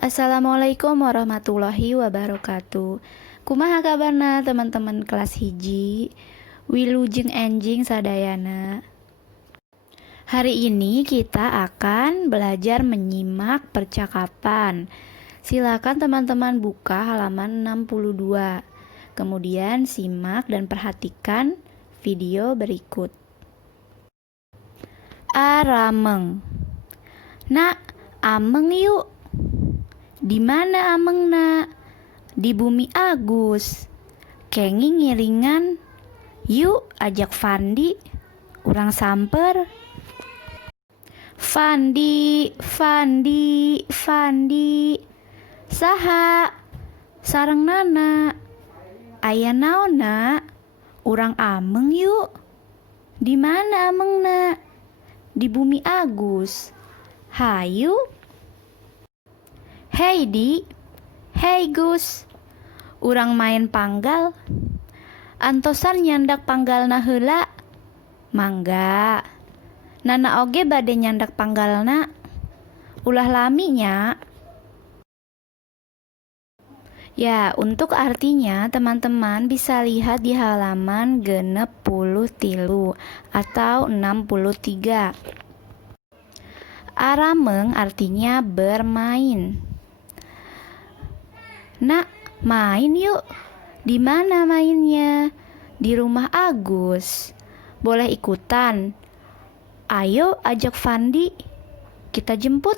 Assalamualaikum warahmatullahi wabarakatuh. Kumaha kabarna teman-teman kelas hiji, wilujeng enjing sadayana. Hari ini kita akan belajar menyimak percakapan. Silakan teman-teman buka halaman 62. Kemudian simak dan perhatikan video berikut. Arameng. Nak, ameng yuk. Di mana ameng nak? Di bumi Agus. Kengi ngiringan. Yuk ajak Fandi. Urang samper. Fandi, Fandi, Fandi. Saha? Sareng nana. Aya naon nak? Urang ameng yuk. Di mana ameng nak? Di bumi Agus. Hayu. Hei Di, hei Gus, urang main panggal. Antosan nyandak panggalna heula. Mangga. Nana oge bade nyandak panggalna. Ulah lami nya. Ya, untuk artinya teman-teman bisa lihat di halaman 63 atau 63. Arameng artinya bermain. Nak, main yuk. Di mana mainnya? Di rumah Agus. Boleh ikutan? Ayo ajak Fandi. Kita jemput.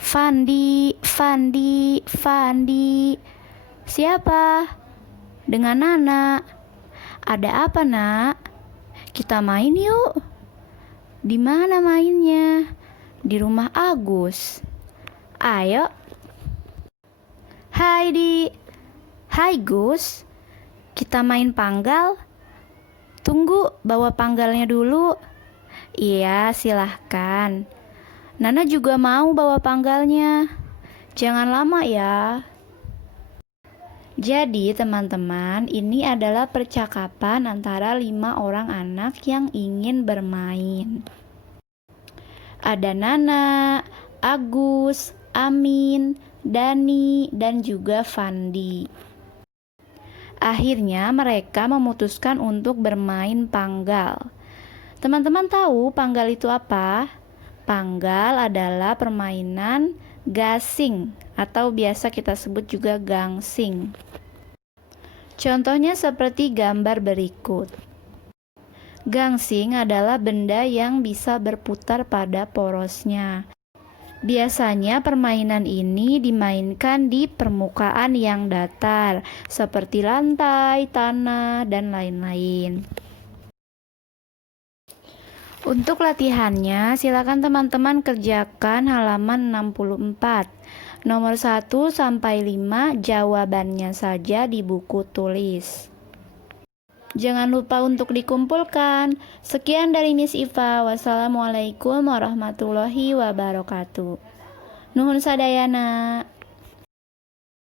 Fandi, Fandi, Fandi. Siapa? Dengan Nana. Ada apa, Nak? Kita main yuk. Di mana mainnya? Di rumah Agus. Ayo. Hai Di. Hai Gus. Kita main panggal. Tunggu, bawa panggalnya dulu. Iya, silahkan. Nana juga mau bawa panggalnya. Jangan lama ya. Jadi teman-teman, ini adalah percakapan antara 5 orang anak yang ingin bermain. Ada Nana, Agus, Amin, Dani, dan juga Fandi. Akhirnya mereka memutuskan untuk bermain panggal. Teman-teman tahu panggal itu apa? Panggal adalah permainan gasing atau biasa kita sebut juga gangsing. Contohnya seperti gambar berikut. Gangsing adalah benda yang bisa berputar pada porosnya. Biasanya permainan ini dimainkan di permukaan yang datar, seperti lantai, tanah, dan lain-lain. Untuk latihannya, silakan teman-teman kerjakan halaman 64. Nomor 1 sampai 5 jawabannya saja di buku tulis. Jangan lupa untuk dikumpulkan. Sekian dari Miss Iva. Wassalamualaikum warahmatullahi wabarakatuh. Nuhun sadayana.